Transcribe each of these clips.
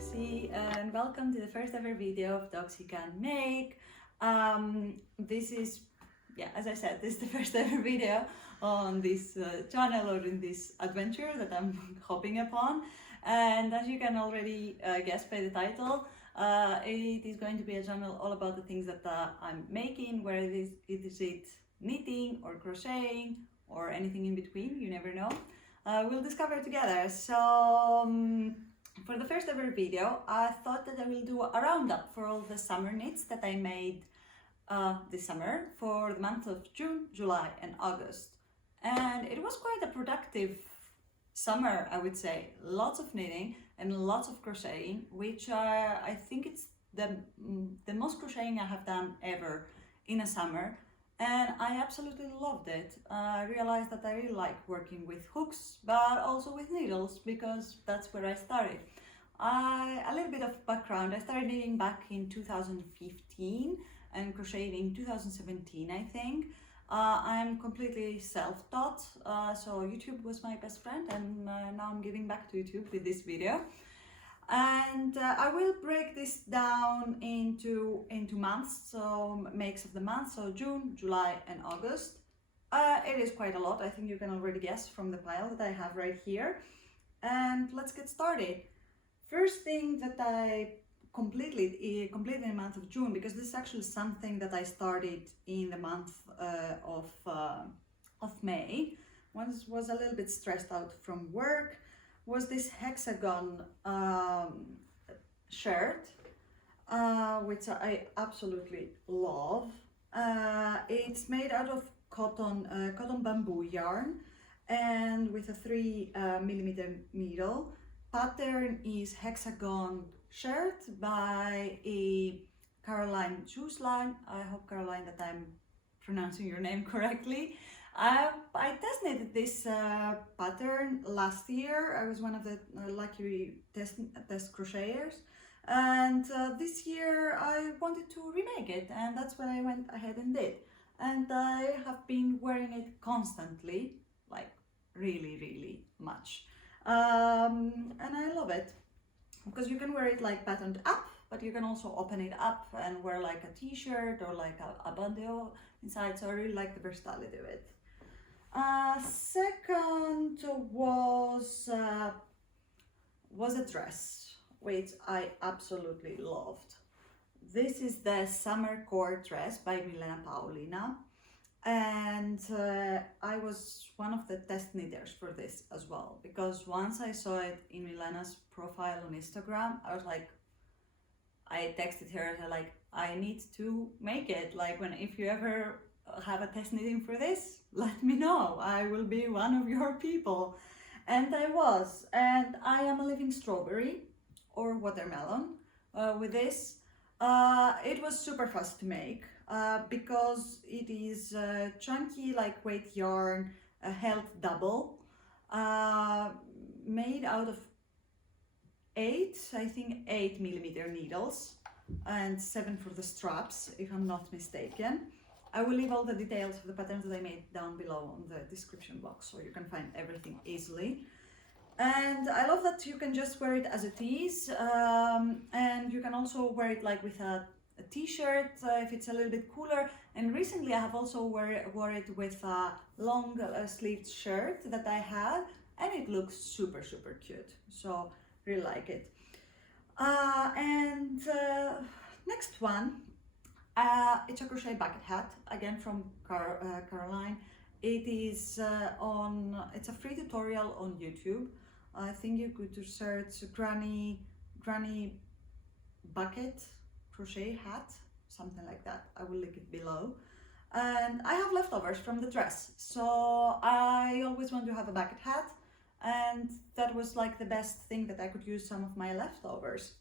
Doxy, and welcome to the first ever video of Doxy Can Make. This is, as I said, this is the first ever video on this channel or in this adventure that I'm hopping upon. And as you can already guess by the title, it is going to be a channel all about the things that I'm making, whether it is knitting or crocheting or anything in between, you never know. We'll discover together. So for the first ever video, I thought that I will do a roundup for all the summer knits that I made this summer for the month of June, July and August. And it was quite a productive summer, I would say. Lots of knitting and lots of crocheting, which I think it's the most crocheting I have done ever in a summer. And I absolutely loved it. I realized that I really like working with hooks, but also with needles, because that's where I started. A little bit of background, I started knitting back in 2015 and crocheting in 2017, I think. I'm completely self-taught, so YouTube was my best friend, and now I'm giving back to YouTube with this video. And I will break this down into months, so makes of the month, so June, July and August. It is quite a lot, I think you can already guess from the pile that I have right here. And let's get started. First thing that I completed in the month of June, because this is actually something that I started in the month of May. Once was a little bit stressed out from work, was this Hexagon shirt, which I absolutely love. It's made out of cotton bamboo yarn and with a 3mm needle. Pattern is Hexagon shirt by Caroline Zuschlag. I hope, Caroline, that I'm pronouncing your name correctly. I test knitted this pattern last year. I was one of the lucky test crocheters, and this year I wanted to remake it, and that's what I went ahead and did. And I have been wearing it constantly, like really much, and I love it because you can wear it like buttoned up, but you can also open it up and wear like a t-shirt or like a bandeau inside, so I really like the versatility of it. Second was a dress, which I absolutely loved. This is the SummerCore Dress by Milena Pauliina, and I was one of the test knitters for this as well, because once I saw it in Milena's profile on Instagram, I was like, I texted her, like, I need to make it. Like, if you ever have a test knitting for this, let me know. I will be one of your people. And I was, and I am a living strawberry or watermelon with this. It was super fast to make because it is chunky, lightweight yarn, held double, made out of 8mm needles and 7 for the straps, if I'm not mistaken. I will leave all the details of the patterns that I made down below on the description box, so you can find everything easily. And I love that you can just wear it as it is, and you can also wear it like with a t-shirt if it's a little bit cooler. And recently I have also wore it with a long sleeved shirt that I had, and it looks super cute, so really like it. And next one, it's a crochet bucket hat, again from Caroline. It is it's a free tutorial on YouTube. I think you could search granny bucket crochet hat, something like that. I will link it below. And I have leftovers from the dress, so I always want to have a bucket hat, and that was like the best thing that I could use some of my leftovers.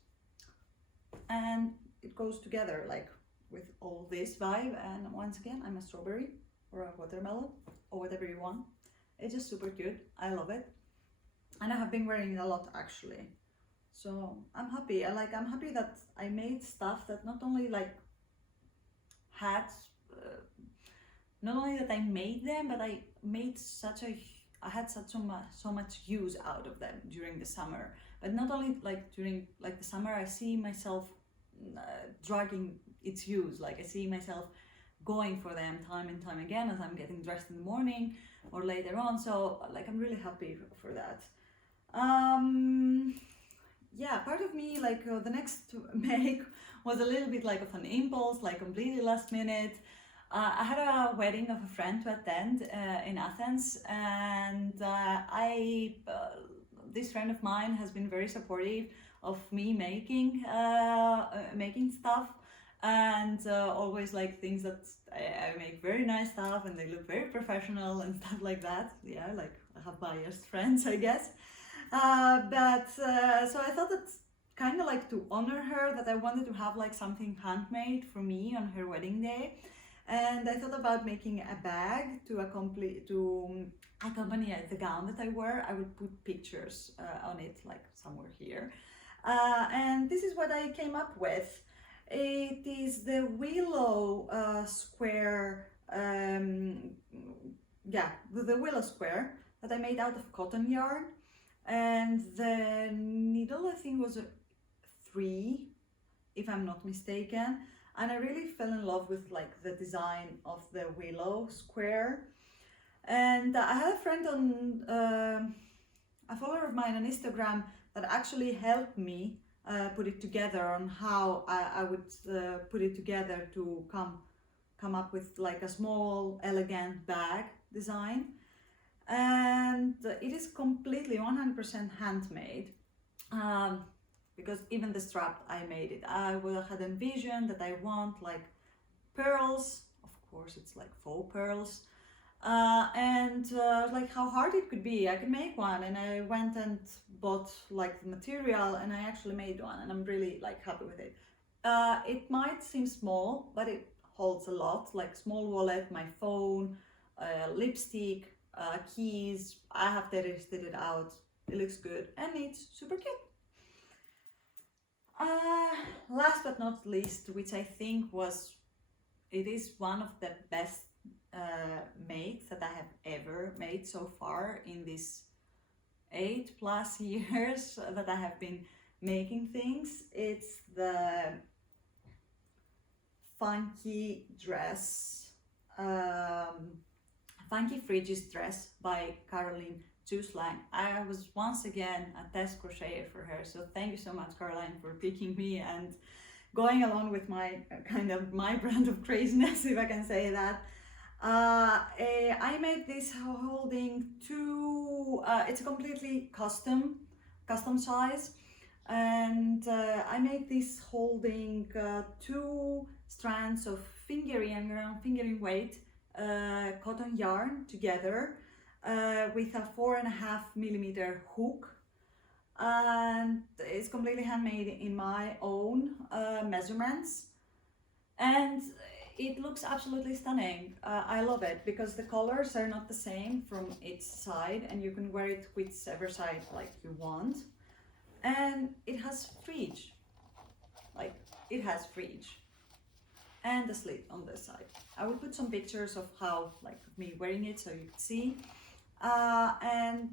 And it goes together like with all this vibe. And once again, I'm a strawberry or a watermelon or whatever you want. It's just super cute. I love it, and I have been wearing it a lot actually, so I'm happy. I'm happy that I made stuff that not only like hats, not only that I made them, but I made such a I had so much use out of them during the summer. But not only like during like the summer, I see myself dragging its use. Like I see myself going for them time and time again as I'm getting dressed in the morning or later on. So like I'm really happy for that. Yeah, part of me like the next make was a little bit like of an impulse, like completely last minute. I had a wedding of a friend to attend in Athens, and this friend of mine has been very supportive of me making stuff, and always like things that I make very nice stuff and they look very professional and stuff like that. Yeah, like I have biased friends, I guess. So I thought that kind of like to honor her, that I wanted to have like something handmade for me on her wedding day. And I thought about making a bag to accompany the gown that I wear. I would put pictures on it, like somewhere here. And this is what I came up with. It is the Willow square, the Willow square that I made out of cotton yarn. And the needle, I think, was a 3, if I'm not mistaken. And I really fell in love with like the design of the Willow square. And I had a friend on, a follower of mine on Instagram that actually helped me put it together, on how I would put it together to come up with like a small elegant bag design. And it is completely 100% handmade. Because even the strap, I made it. I had envisioned that I want like pearls, of course it's like faux pearls, and like how hard it could be. I could make one, and I went and bought like the material, and I actually made one, and I'm really like happy with it. It might seem small, but it holds a lot, like small wallet, my phone, lipstick, keys. I have tested it out, it looks good, and it's super cute. Last but not least, which I think it is one of the best makes that I have ever made so far in these 8+ years that I have been making things. It's the Funky Dress, Funky Fringes Dress by Caroline Zuschlag. I was once again a test crocheter for her, so thank you so much, Caroline, for picking me and going along with my my brand of craziness, if I can say that. I made this holding 2, it's a completely custom size, and I made this holding 2 strands of fingering weight cotton yarn together with a 4.5mm hook, and it's completely handmade in my own measurements, and it looks absolutely stunning. I love it because the colors are not the same from each side, and you can wear it whichever side like you want, and it has fringe, like it has fringe and a slit on this side. I will put some pictures of how like me wearing it so you can see. And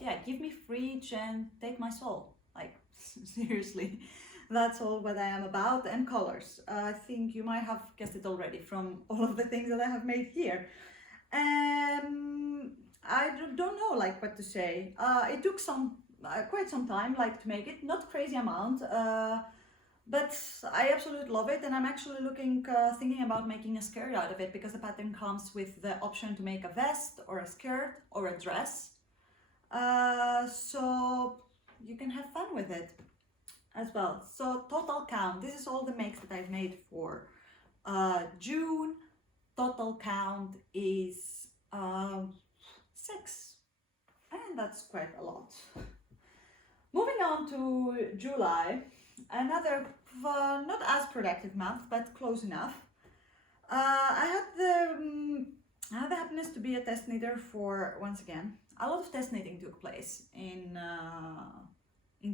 yeah, give me fringe and take my soul, like seriously. That's all what I am about, and colors. I think you might have guessed it already from all of the things that I have made here. I don't know like what to say. It took quite some time like to make it, not crazy amount, but I absolutely love it, and I'm actually thinking about making a skirt out of it, because the pattern comes with the option to make a vest or a skirt or a dress. So you can have fun with it as well. So total count, this is all the makes that I've made for June. Total count is 6, and that's quite a lot. Moving on to July, another not as productive month, but close enough. I had the happiness to be a test knitter for, once again, a lot of test knitting took place in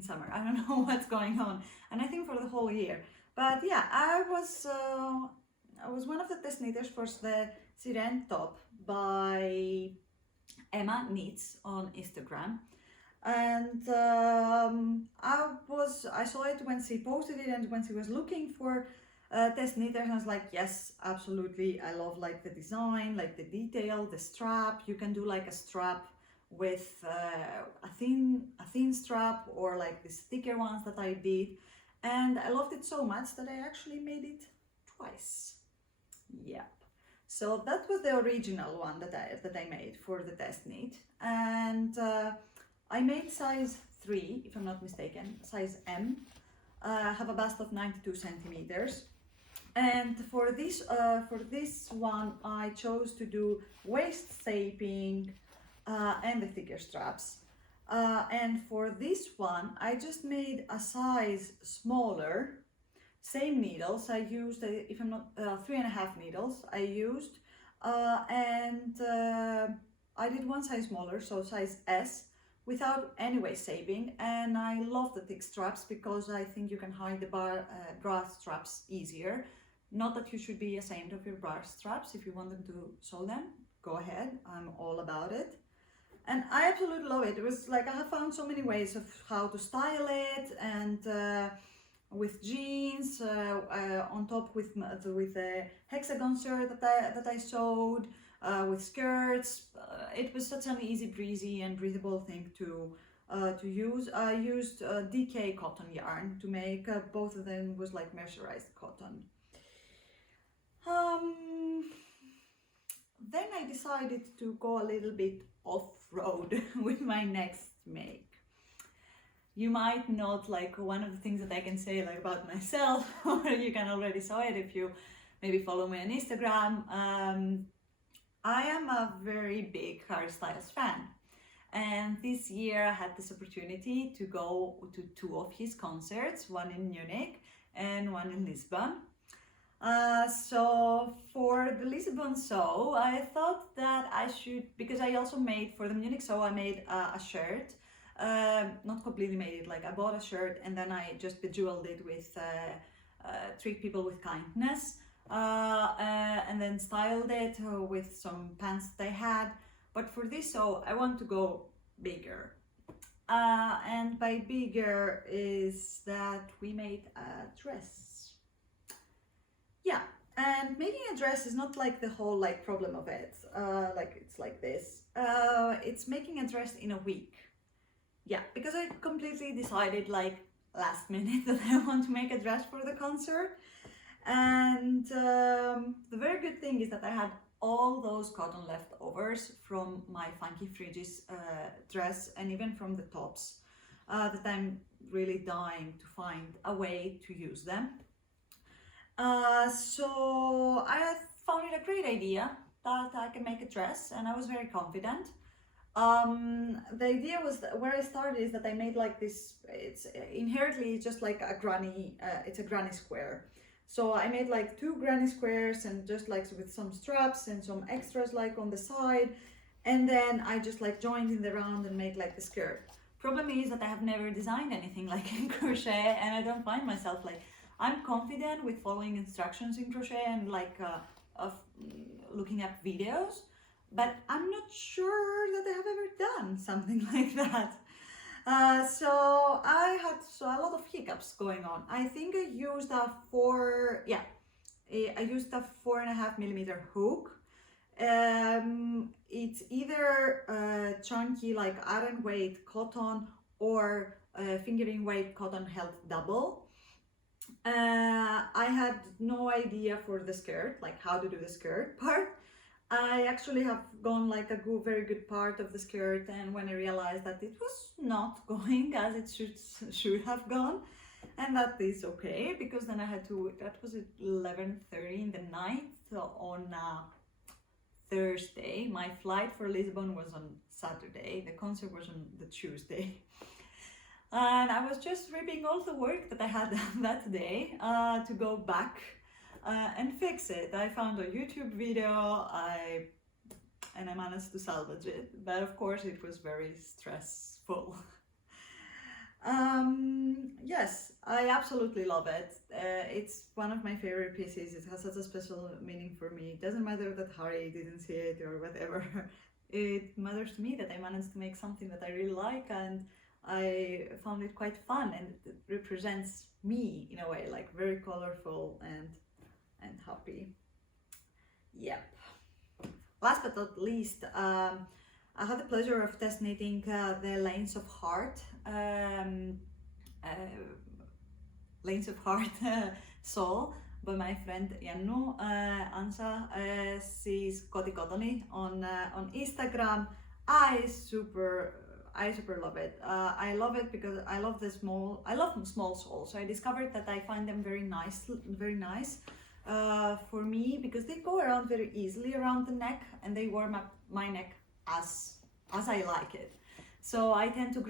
summer. I don't know what's going on, and I think for the whole year. But yeah, I was one of the test knitters for the Silene top by emma.knits on Instagram. And I saw it when she posted it, and when she was looking for test knitters, I was like, yes, absolutely. I love like the design, like the detail, the strap. You can do like a strap with a thin strap, or like these thicker ones that I did, and I loved it so much that I actually made it twice. Yep. So that was the original one that I made for the test knit, and I made size 3, if I'm not mistaken, size M. I have a bust of 92 centimeters. And for this one, I chose to do waist shaping and the thicker straps. And for this one, I just made a size smaller, same needles. I used, if I'm not, 3.5 needles I used, and I did one size smaller, so size S, without any waist shaping. And I love the thick straps because I think you can hide the bra straps easier. Not that you should be ashamed of your bra straps. If you want them to sew them, go ahead, I'm all about it. And I absolutely love it. It was like, I have found so many ways of how to style it, and with jeans, on top with the Hexagon shirt that I sewed, with skirts. It was such an easy breezy and breathable thing to use. I used DK cotton yarn to make, both of them was like mercerized cotton. Then I decided to go a little bit off-road with my next make. You might not like one of the things that I can say like about myself, or you can already saw it if you maybe follow me on Instagram. I am a very big Harry Styles fan, and this year I had this opportunity to go to 2 of his concerts, one in Munich and one in Lisbon. So for the Lisbon show, I thought that I should, because I also made for the Munich show, I made a shirt, not completely made it, like I bought a shirt and then I just bejeweled it with treat people with kindness, and then styled it with some pants that I had. But for this show, I want to go bigger. And by bigger is that we made a dress. Yeah, and making a dress is not like the whole like problem of it, like it's like this. It's making a dress in a week. Yeah, because I completely decided like last minute that I want to make a dress for the concert. And the very good thing is that I had all those cotton leftovers from my Funky Fringes dress, and even from the tops, that I'm really dying to find a way to use them. So I found it a great idea that I can make a dress, and I was very confident. The idea was that where I started is that I made like this, it's inherently just like a granny, it's a granny square. So I made like 2 granny squares, and just like with some straps and some extras like on the side, and then I just like joined in the round and made like the skirt. Problem is that I have never designed anything like in crochet, and I don't find myself like, I'm confident with following instructions in crochet and like of looking at videos, but I'm not sure that I have ever done something like that. So I had a lot of hiccups going on. I think I used a 4.5 millimeter hook. It's either chunky like iron weight cotton or fingering weight cotton held double. I had no idea for the skirt, like how to do the skirt part. I actually have gone like a very good part of the skirt, and when I realized that it was not going as it should have gone, and that is okay, because then I had to, that was at 11:30 in the night, so on Thursday. My flight for Lisbon was on Saturday, the concert was on the Tuesday. And I was just ripping all the work that I had done that day to go back and fix it. I found a YouTube video, and I managed to salvage it, but of course it was very stressful. Yes, I absolutely love it. It's one of my favorite pieces. It has such a special meaning for me. It doesn't matter that Harry didn't see it or whatever. it matters to me that I managed to make something that I really like, and I found it quite fun, and it represents me in a way, like very colorful and happy. Yep. Last but not least, I had the pleasure of test knitting the Lanes of Heart Soul by my friend Jannu Ansah. She's kotikotoni on Instagram. I super love it. I love it because I love small soles. So I discovered that I find them very nice for me, because they go around very easily around the neck, and they warm up my neck as I like it. So I tend to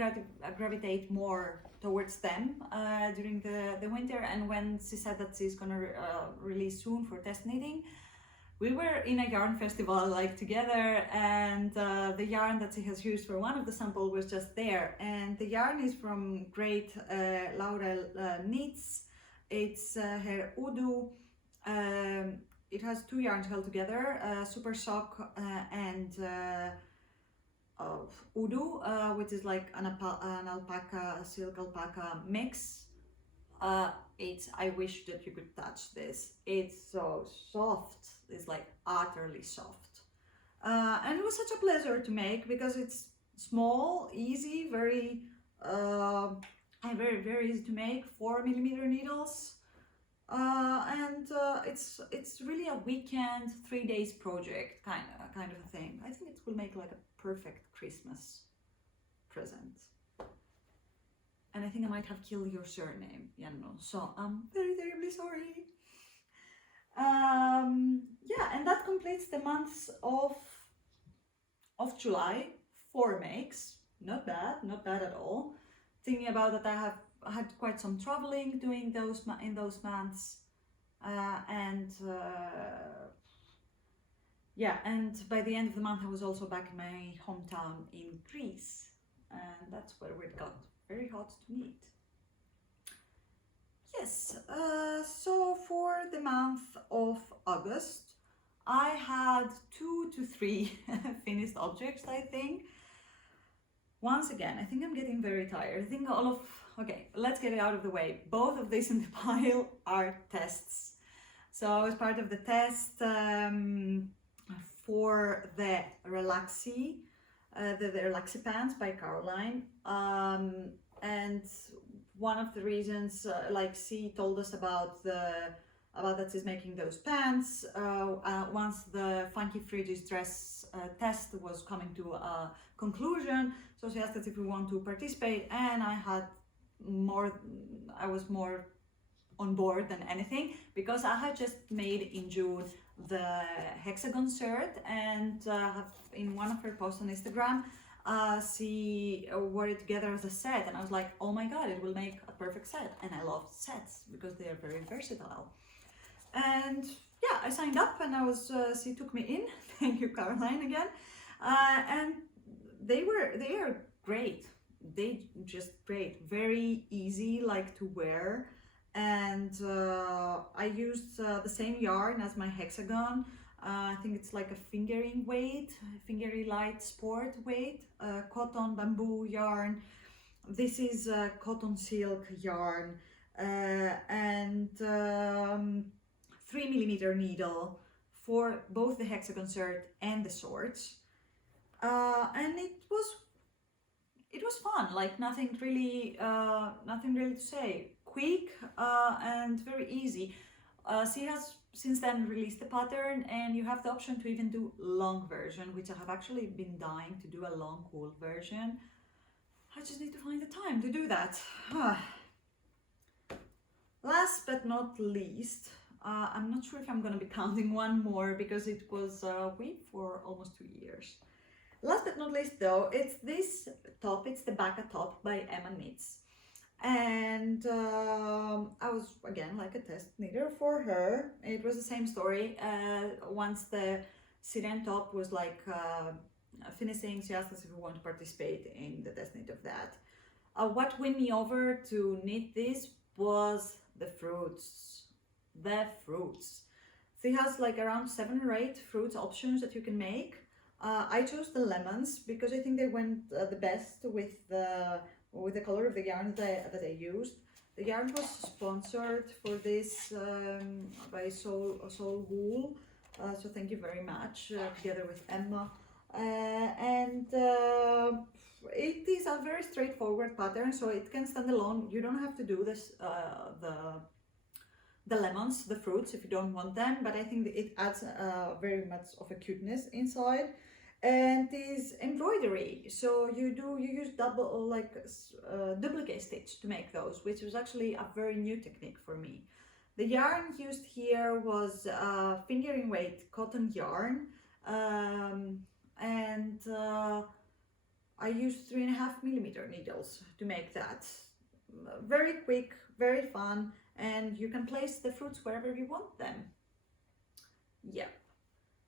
gravitate more towards them during the winter. And when she said that she's gonna release soon for test knitting, we were in a yarn festival like together, and the yarn that she has used for one of the samples was just there. And the yarn is from great Laurel Knits. It's her Udu. It has two yarns held together, Super Sock and Udu, which is like an alpaca, silk alpaca mix. I wish that you could touch this. It's so soft. It's like utterly soft. And it was such a pleasure to make, because it's small, easy, very easy to make, 4mm needles. And it's really a weekend, 3 days project kind of a thing. I think it will make like a perfect Christmas present. And I think I might have killed your surname, Jannu. So I'm very terribly sorry. Yeah, and that completes the months of July. 4 makes, not bad at all. Thinking about that, I had quite some traveling doing in those months, yeah, and by the end of the month I was also back in my hometown in Greece, and that's where we got very hot to meet. Yes, so for the month of August I had 2 to 3 finished objects, I think. Once again, I think I'm getting very tired. I think okay, let's get it out of the way. Both of these in the pile are tests. So as part of the test for the the Relaxipants by Caroline, and one of the reasons, like she told us about that she's making those pants once the Funky Fringes Dress test was coming to a conclusion. So she asked us if we want to participate, and I was more on board than anything, because I had just made in June the Hexagon shirt, and have in one of her posts on Instagram she wore it together as a set, and I was like, oh my god, it will make a perfect set. And I love sets because they are very versatile. And yeah, I signed up, and she took me in. Thank you, Caroline, again. And they are great. They just great, very easy, like to wear. And I used the same yarn as my Hexagon. I think it's like a fingering light sport weight, cotton bamboo yarn. This is cotton silk yarn, and 3mm needle for both the Hexagon shirt and the shorts. And it was fun, like nothing really to say. Quick and very easy. She has since then released the pattern, and you have the option to even do long version, which I have actually been dying to do, a long wool version. I just need to find the time to do that. Last but not least, I'm not sure if I'm going to be counting one more, because it was a week for almost 2 years. Last but not least though, it's this top. It's the Bacca top by emma.knits. And I was again like a test knitter for her. It was the same story. Once the Silene top was like finishing, she asked us if we want to participate in the test knit of that. What won me over to knit this was the fruits. She has like around 7 or 8 fruits options that you can make. I chose the lemons because I think they went the best with the color of the yarn that I used. The yarn was sponsored for this by Soul Wool, so thank you very much, together with Emma. It is a very straightforward pattern, so it can stand alone. You don't have to do this the lemons, the fruits, if you don't want them, but I think it adds very much of a cuteness inside. And this embroidery, so you use duplicate stitch to make those, which was actually a very new technique for me. The yarn used here was fingering weight cotton yarn, and I used 3.5mm needles to make that. Very quick, very fun, and you can place the fruits wherever you want them. Yeah.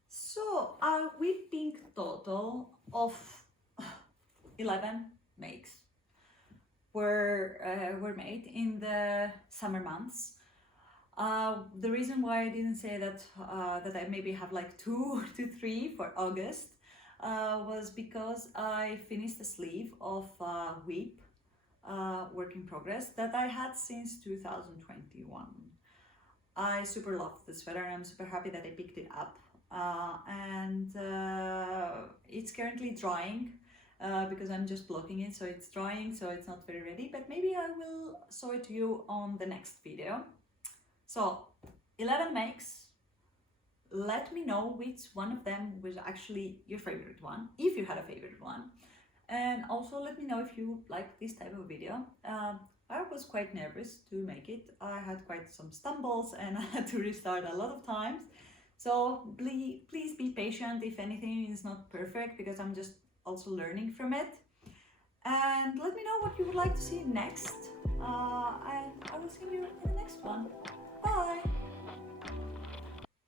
So a whipping total of 11 makes were made in the summer months. The reason why I didn't say that I maybe have like 2 to 3 for August was because I finished the sleeve of whip work in progress that I had since 2021. I super loved the sweater and I'm super happy that I picked it up. It's currently drying because I'm just blocking it, so it's drying, so it's not very ready, but maybe I will show it to you on the next video. So 11 makes. Let me know which one of them was actually your favorite one, if you had a favorite one, and also let me know if you like this type of video. I was quite nervous to make it. I had quite some stumbles and I had to restart a lot of times. So please be patient if anything is not perfect, because I'm just also learning from it. And let me know what you would like to see next. I will see you in the next one.